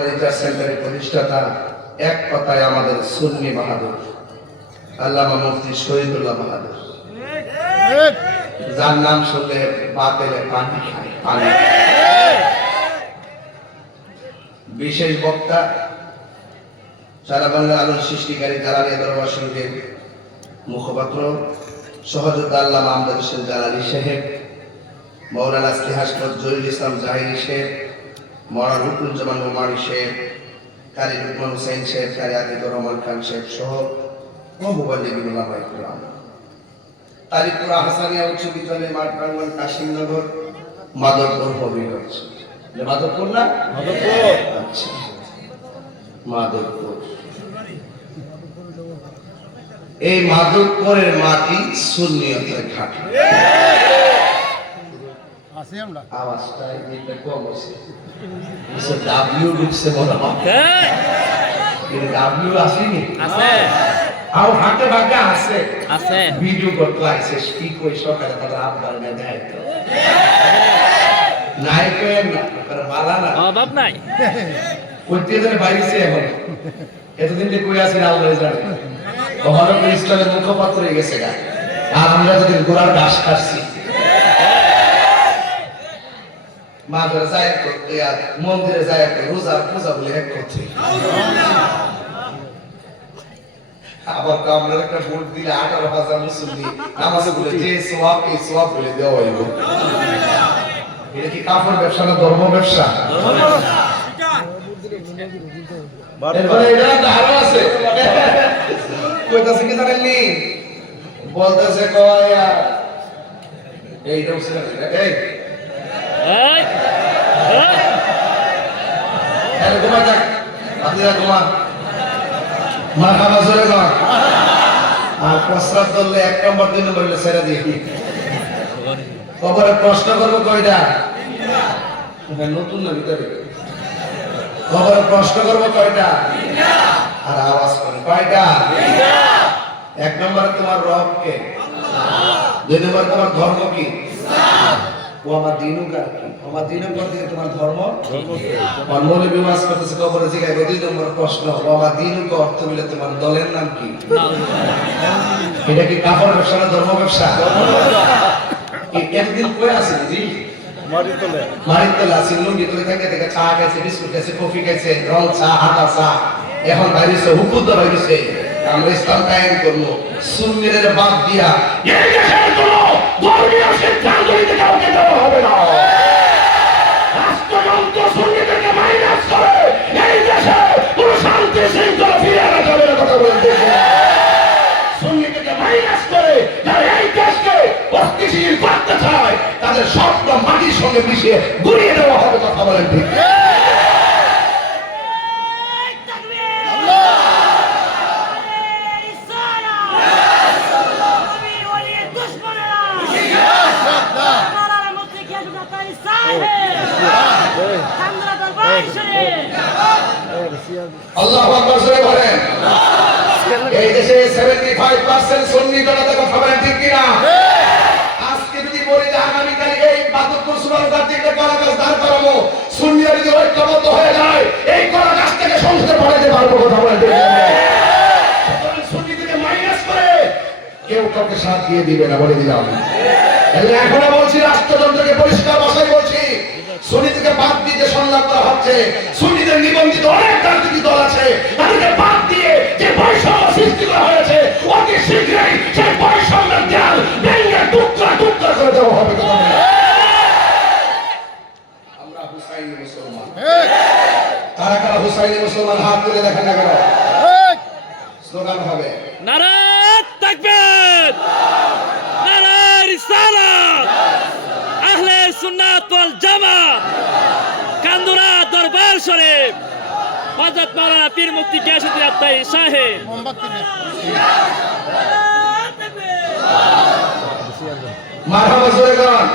Bogura research সেন্টারের প্রতিষ্ঠাতা, এক কথায় আমাদের সুন্নি বাহাদুর আল্লামা মুফতি শহীদুল্লাহ বাহাদুর, যার নাম শুনলে বাতেলে পানি খায় পানি। বিশেষ বক্তা, সারা বাংলা আলোর সৃষ্টিকারী জালালী দরবার শরীফের মুখপাত্র সহযোদ্ধা আল্লামা আমজাদ হোসেন জালালী সাহেব, মৌলানা ইতিহাসবিদ জহিরুল ইসলাম জাহিরি সাহেব, মৌলানা রুকুনুজ্জামান নোমানী সাহেব, কারি লুকমান হুসাইন সাহেব, কারি আতিকুর রহমান খান সাহেব সহ মুবাল্লিগিন উলামায়ে কিরাম, তারিকুরা হাসানিয়া উচ্চ বিদ্যালয় মাঠ প্রাঙ্গণ, কাশিমনগর, মাধবপুর হবিগঞ্জ। মাধবপুর না? মাধবপুর। আচ্ছা, মাধবপুর। এই মাধবপুরের মাটি সুন্নিয়তের ঘাট। আওয়াজটা একটু কম আছে, ডাব্লিউ ঢুকছে মনে হয়। ডাব্লিউ আসেনি? আছে। আর হাতে ভাগে আছে, আছে ভিডিও করতে আছে। কি কই সকালে তারা আপনার না দেয় তো নাই কই না করে বালা না অভাব নাই কইতে ধরে বাইরেছে। এখন এতদিন যে কই আছে আল্লাহ জানে। কখনো ইসলামের মুখপাত্র হয়ে গেছে গা, আর আমরা যদি গোড়ার ঘাস কাটছি মাদ্রাসায় করতে আর মন্দিরে যায় রোজা পূজা বলে এক করছে। আবার আমরা একটা ভোট দিলে 18,000 মুসল্লি নামাজে বলে যে সওয়াব এই সওয়াব বলে দেওয়া হইব। এটা কি কাফের ব্যবসা না ধর্ম ব্যবসা? এরপরে এটা ধারণা আছে কইতাছে কি জানেননি, বলতেছে কয়া এইটা হচ্ছে এই এই আরে ঘুমা যাক, আপনারা ঘুমা মারহাবা জোরে গো। আর প্রস্রাব করলে 1 নম্বর 2 নম্বর হলে ছেড়ে দিই। কবরে প্রশ্ন করবো কয়টা? নতুন না ভিতরে কবরে প্রশ্ন করবো কয়টা? আর আওয়াজ করে কয়টা? 1 নম্বর তোমার রব কে, 2 নম্বর তোমার ধর্ম কি, ও আমার দিনুকার কি, আমার দিনুকার দিকে তোমার ধর্ম। মনে বিমাস করতেছে কবরে জিগায় 2 নম্বর প্রশ্ন, ও আমার দিনুকা অর্থ মিলে তোমার দলের নাম কি? এটা কি কাফের ব্যবসা না ধর্ম ব্যবসা? এতদিন কই আছে জি মারিতলা আছে, লুঙ্গি করে থাকে দেখে চা খাইছে, বিস্কুট খাইছে, কফি খাইছে, রং চা, আটা চা। এখন বাইরেছে হুকুম তো বাইরেছে আমরা ইসলাম কায়েম করবো সুন্নিদের বাদ দিয়া। এই দেশের কোনো ধর্মীয় সিদ্ধান্ত নিতে কাউকে দেওয়া হবে না। রাষ্ট্রযন্ত্র সুন্নিদেরকে মাইনাস করে এই দেশে কোনো শান্তি শৃঙ্খলা ফিরে আনা যাবে না। কথা বলতে সুন্নিদেরকে মাইনাস করে যারা এই দেশকে অস্থিতিশীল করতে চায় তাদের স্বপ্ন মাটির সঙ্গে মিশিয়ে গুড়িয়ে দেওয়া হবে। কথা বলেন ঠিক? আল্লাহু আকবার জোরে বলেন। এই দেশে 75% সুন্নি জনতা। কথা বলেন ঠিক কিনা? আজকে যদি বলি যে আগামীকাল এই মাধবপুর সুবর্ণকার থেকে কলা গাছ দাঁড় করাবো, সুন্নিরা যদি ঐক্যবদ্ধ হয়ে যায় এই কলা গাছ থেকে সংসদে পাঠাতে পারবো। কথা বলেন ঠিক কিনা? সুন্নি থেকে মাইনাস করে কেউ কাউকে সাথ দিয়ে দিবে না বলে দিলাম। এখনো বলছি রাষ্ট্রযন্ত্রকে পরিষ্কার ভাষায় বলছি, সুন্নিদেরকে বাদ দিয়ে যে সংলাপ করা হচ্ছে, সুন্নিদের নিবন্ধিত অনেক রাজনৈতিক দল আছে তাদেরকে বাদ দিয়ে যে বৈষম্য সৃষ্টি করা হয়েছে অতি শীঘ্রই সেই বৈষম্যের দেয়াল ভেঙে টুকরা টুকরা করে দেওয়া হবে। আমরা হুসাইনি মুসলমান। কারা কারা হুসাইনি মুসলমান হাত তুলে দেখেন না কেন? স্লোগান হবে নারায়ে তাকবীর, নারায়ে রিসালাত, আহলে সুন্নাত ওয়াল জামাত, কান্দুরা দরবার শরীফ, হযরত মাওলানা পীর মুফতি গিয়াসউদ্দিন আত্তাই সাহেব। মারহাবা জোরে গান।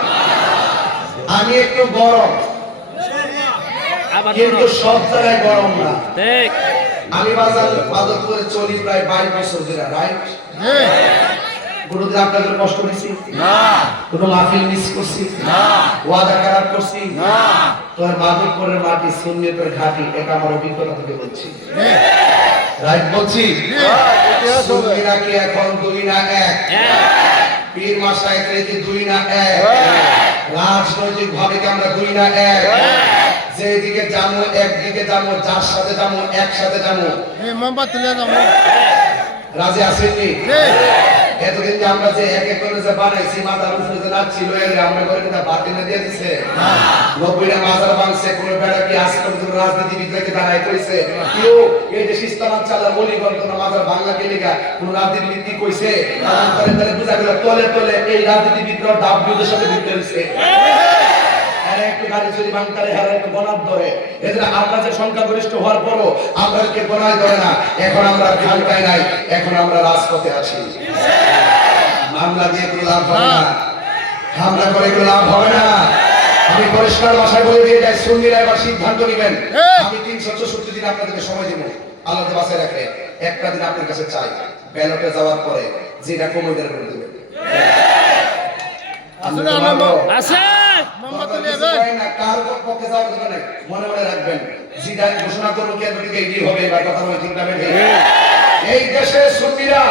আমি একটু গরম কিন্তু সব জায়গায় গরম না। ঠিক। আমি বাজার মাদকপুরে চলি প্রায় 22 বছর ধরে, রাইট? কোনোদিন আপনাদের কষ্ট দিছি না কোনো মাহফিল মিস করছি না ওয়াদা খারাপ করছি না তোর মাধবপুরের মাটি সুন্নিয়তের ঘাটি এটা আমার অভিজ্ঞতা থেকে বলছি হ্যাঁ রাইট বলছি ইতিহাস হবে সুন্নিরা কি এখন দুই না এক পীর মাশায়েখরা কি দুই না এক রাজনৈতিক ভাবে কি আমরা দুই না এক যেদিকে যাবো একদিকে যাবো যার সাথে যাবো একসাথে যাবো এই মোমবাতি নিয়ে যাবো রাজি আসেননি হ্যাঁ এতদিন যে আমরা যে এক এক করে যে বানাইছি মাজার উপরে যে নাচছি লয়ে আমরা করে কিন্তু বাতিলে দিয়ে দিছে 90টা মাজার বাংছে কোন বেড়া কি আজ পর্যন্ত রাজনীতিবিদকে দাঁড়ায় কইছে কেউ এই যে সিস্টেম চালা মলিগণ কোন মাজার বাংলা কে লিগা কোন রাজনীতিবিদ কি কইছে তখন করে তাহলে বুঝা গেল তলে তলে এই রাজনীতিবিদরা ডাব্লিউদের সাথে যুক্ত হইছে আর একটু গাড়ি চুরি বাংকারে হারা একটু গণাব ধরে এদের আমরা যে সংখ্যাগরিষ্ঠ হওয়ার পরও আমাদেরকে গণায় ধরে না এখন আমরা খানকায় নাই এখন আমরা রাজপথে আছি মামলা দিয়ে কোনো লাভ হবে না হামলা করে কোনো লাভ হবে না আমি পরিষ্কার ভাষায় বলে দিয়ে যাই সুন্নিরা এবার সিদ্ধান্ত নেবেন আমি 364 দিন আপনাদেরকে সময় দেব আল্লাহ তো বাঁচায় রাখে একটা দিন আপনার কাছে চাই ব্যালটে যাওয়ার পরে যেটা কমিটির করে দেবেন আসলে আমরা আছে মোমবাতি নিয়ে যাই না কার পক্ষে যাওয়ার দরকার নাই মনে মনে রাখবেন যেটা ঘোষণা করব কেন্দ্র থেকে এগিয়ে হবে এবার কথা বলে ঠিক না বেঠিক এই দেশে সুন্নিরা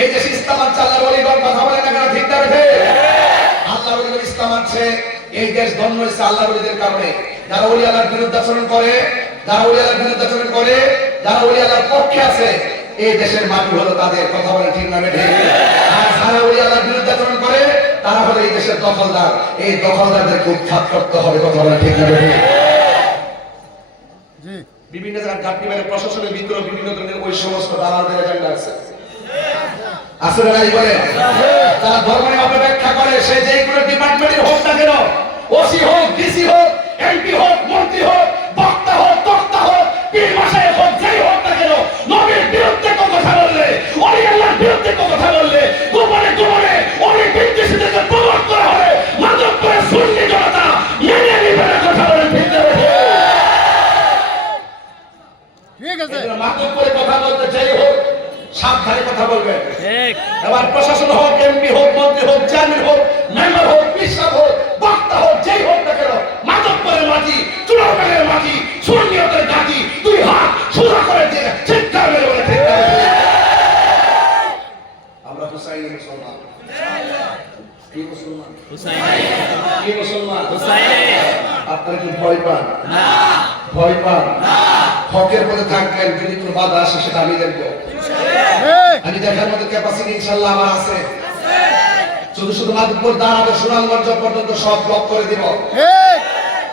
এই দেশে ইসলাম চালার ওলিগণ কথা বলে না কেন ঠিক না বেঠিক আল্লাহর ওলিগণ ইসলাম আছে এই দেশ ধন্য হয়েছে আল্লাহর ওলিদের কারণে যারা ওলি আল্লাহর বিরুদ্ধে আচরণ করে যারা ওলি আল্লাহর বিরুদ্ধে আচরণ করে যারা ওলি আল্লাহর পক্ষে আছে এই দেশের মাটি হলো তাদের কথা বলে ঠিক না বেঠিক আর যারা ওলি আল্লাহর বিরুদ্ধে আচরণ করে তারা হলো এই দেশের দখলদার এই দখলদারদেরকে উৎখাত করতে হবে কথা বলে ঠিক না বেঠিক জি বিভিন্ন জায়গায় ঘাটতি মানে প্রশাসনের ভিতরে বিভিন্ন ধরনের ওই সমস্ত দালালদের এজেন্ডা আছে আসলে নাই বলে তারা ধর্ম নিয়ে অপব্যাখ্যা করে সে যে কোনো ডিপার্টমেন্টের হোক না কেন ওসি হোক ডিসি হোক এমপি হোক মন্ত্রী হোক বক্তা হোক তক্তা হোক পীর মাশায়েখ হোক যেই হোক না কেন নবীর বিরুদ্ধে কোনো কথা বললে ওলি আল্লাহর বিরুদ্ধে কোনো কথা বললে গোপনে গোপনে ওলি বিদ্বেষীদেরকে প্রমোট করা হবে মাদক করে সুন্নি জনতা মেনে নিবে না কথা বলে ঠিক না ঠিক আছে মাদক করে কথা বলতে যেই হোক সাবধানে কথা বলবেন ঠিক এবার প্রশাসন হোক এমপি হোক মন্ত্রী হোক চেয়ারম্যান হোক মেম্বার হোক বিশপ হোক বক্তা হোক যেই হোক না কেন মাদকপুরের মাটি চুনারবাগের মাটি সুন্নিয়তের ঘাঁটি দুই হাত সোজা করে দিয়ে চিৎকার মেরে বলে ঠিক না আমরা হুসাইনি মুসলমান কি মুসলমান হুসাইন কি মুসলমান হুসাইন আপনারা কি ভয় পান না ভয় পান হকের পথে থাকবেন যদি কোনো বাধা আসে সেটা আমি দেখবো হ্যাঁ আমি দেখার মতো ক্যাপাসিটি ইনশাআল্লাহ আমার আছে শুধু শুধু মাধবপুর দাঁড়াবো সুনামগঞ্জ পর্যন্ত সব ব্লক করে দিব হ্যাঁ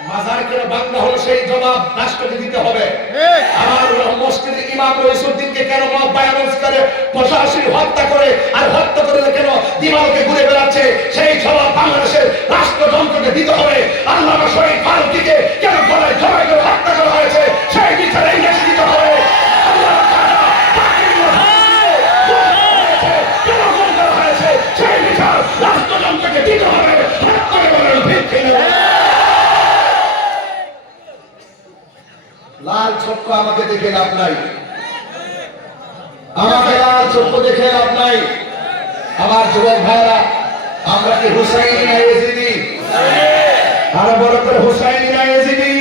মাজার কেন বাংলা হলো সেই জবাব রাষ্ট্রকে দিতে হবে হ্যাঁ আমার মসজিদের ইমাম রইসুদ্দিনকে কেন বায়ানুস করে প্রশাসন হত্যা করে আর হত্যা করে কেন দিমালকে ঘুরে বেড়াচ্ছে সেই জবাব বাংলাদেশের রাষ্ট্রযন্ত্রকে দিতে হবে আল্লামা শহীদ ফারুকীকে কেন গলায় জবাই করে হত্যা করা হয়েছে সেই বিচার এই দেশে দিতে হবে আল্লামা খাজা বাকির কেন গুম করা হয়েছে সেই বিচার রাষ্ট্রযন্ত্রকে দিতে হবে হত্যা করে বলেন ভিত্তি লাল চক্ষু আমাকে দেখে লাভ নাই আমাকে লাল চক্ষু দেখে লাভ নাই আমার যুবক ভাইরা আমরা কি হুসাইনি না ইয়াজিদি আরো বড় করে হুসাইনি না ইয়াজিদি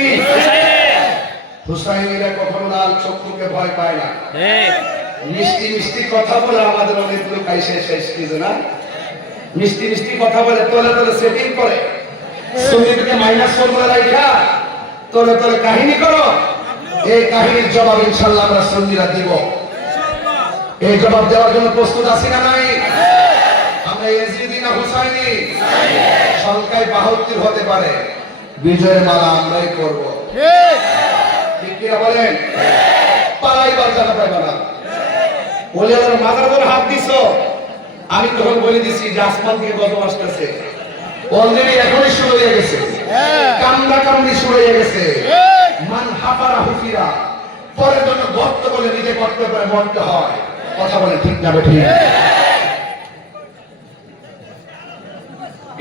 হুসাইনিরা কখনো লাল চক্ষুকে ভয় পায় না ঠিক মিষ্টি মিষ্টি কথা বলে আমাদের অনেকগুলো কাইসে শেষ কিছু না মিষ্টি মিষ্টি কথা বলে তলে তলে সেটিং করে সুন্নিকে মাইনাস ফর্মুলা রাখা তলে তলে কাহিনী করো এই কাহিনীর জবাব ইনশাআল্লাহ আমরা সুন্নিরা দিব এই জবাব দেওয়ার জন্য প্রস্তুত আছি না নাই আমরা ইয়াজিদি না হুসাইনি সংখ্যায় 72 হতে পারে বিজয়ের মালা আমরাই করব ঠিক ঠিক কি বলেন পালাইবার জায়গা পাইবা না বলে আমার মাথার উপর হাত দিছো আমি তখন বলে দিছি যে আসমান থেকে গজব আসতেছে অলরেডি এখনই শুরু হয়ে গেছে হ্যাঁ কামড়া কামড়ি শুরু হয়ে গেছে ঠিক মান হাফারা হুফিরা পরের জন্য গর্ত বলে নিজে গর্ত করে মরতে হয় কথা বলে ঠিক না ঠিক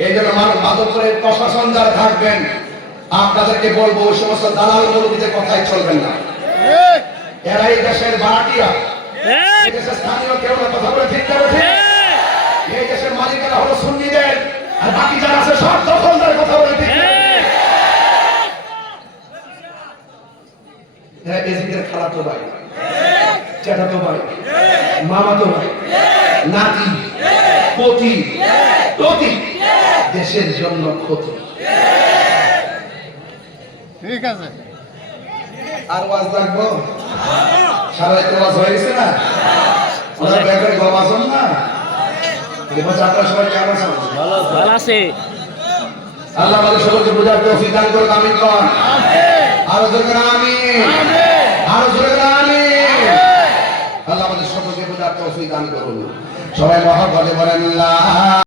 এই জন্য মাদকপুরের প্রশাসন যারা থাকবেন আপনাদেরকে বলবো ওই সমস্ত দালাল মুরব্বীদের কথাই চলবেন না ঠিক এরা এই দেশের ভাড়াটিয়া ঠিক এই দেশের স্থানীয় কেউ না কথা বলে ঠিক না ঠিক এই দেশের হলো সুন্নিদের, আর বাকি যারা আছে সব দখলদার। কথা বলে ঠিক না? এরা এজিদের খালাতো ভাই, চেটাতো ভাই, মামাতো ভাই, নাতি, পতি, টতি, দেশের জন্য ক্ষতি। ঠিক আছে। আর ওয়াজ লাগবো? সারা রাত ওয়াজ হয়ে গেছে না? ওরা ব্যাপারে গবাজন না? এবার আপনারা সবাই কেমন আছেন? ভালো আছে। আল্লাহ আমাদের সকলকে বোঝার তৌফিক দান করুন। আমিন কোন? আরো জোরে করে আমিন। আরো জোরে করে আমিন। আল্লাহ আমাদের সকলকে বোঝার তৌফিক দান করুন। সবাই মহব্বতে বলেন আল্লাহ।